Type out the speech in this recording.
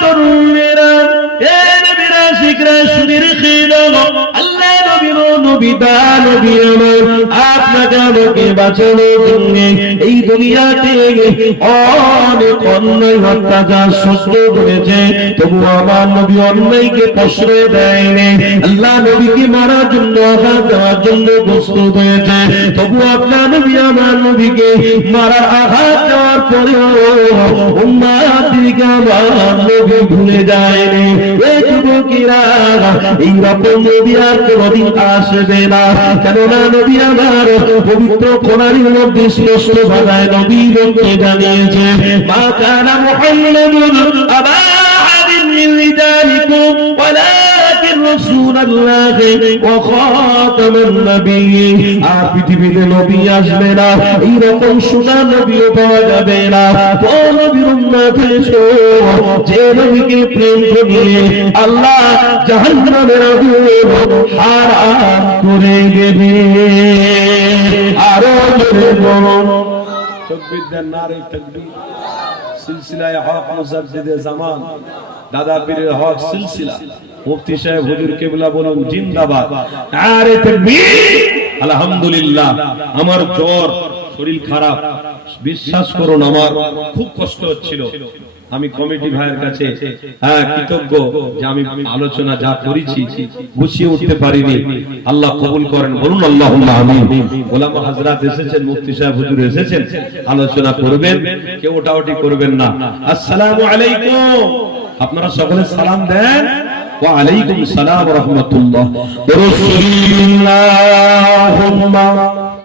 তরুণেরা এ নবীরা শিখরা আমার, আপনাকে আমাকে বাঁচানোর জন্য এই দুনিয়াতে অনেক অন্যায়, অত্যাচার সহ্য করেছে তবু আমার নবী অন্যায়কে প্রশ্রয় দেয়নি। আল্লাহ নবীকে মারার জন্য, আঘাত দেওয়ার জন্য প্রস্তুত হয়েছে। তবু আপনার নবী আমার নবীকে মারার আঘাত দেওয়ার পরেও উম্মাদিকে আমার নবী ভুলে যায়নি। এই যুবকেরা এই রকম নবী আর কোনদিন আসবে না। কেননা নবী আমার পবিত্র কোরআনের মধ্যে স্পষ্ট ভাষায় নবী লোককে জানিয়েছে, মা কানা মুহাম্মাদুন আবা রাসূলুল্লাহ ওয়া খাতামান নাবিয়্যিন আর পৃথিবীতে নবী আসবে না এই রকম সোনা নবীও পাওয়া যাবে না। তো নবীর উম্মত, এসো, যে নবীকে প্রেম করিয়ে আল্লাহ জাহান্নামের আগুন হারাম করে দেবে। আরও জোরে বলুন তকবীর নারে তকবীর। সিলসিলায় হক মুজাদ্দিদে জামান। দাদা পীরের হক সিলসিলা। মুফতি সাহেব হুজুর কেবলা বলুন, জিন্দাবাদ। আরে আলহামদুলিল্লাহ, আমার জ্বর, শরীর খারাপ। বিশ্বাস করুন আমার, খুব কষ্ট হচ্ছিল। আমি কমিটি ভাইয়ের কাছে হ্যাঁ কৃতজ্ঞ যে আমি আলোচনা যা করেছি, গুছিয়ে উঠতে পারিনি। আল্লাহ কবুল করেন, বলুন আল্লাহ ওলামা হাজরাত এসেছেন, মুফতি সাহেব হুজুর এসেছেন, আলোচনা করবেন, কেউ ওটাওটি করবেন না। আসসালামু আলাইকুম। আপনারা সকলে সালাম দেন। وعليكم السلام ورحمة الله. برسول الله.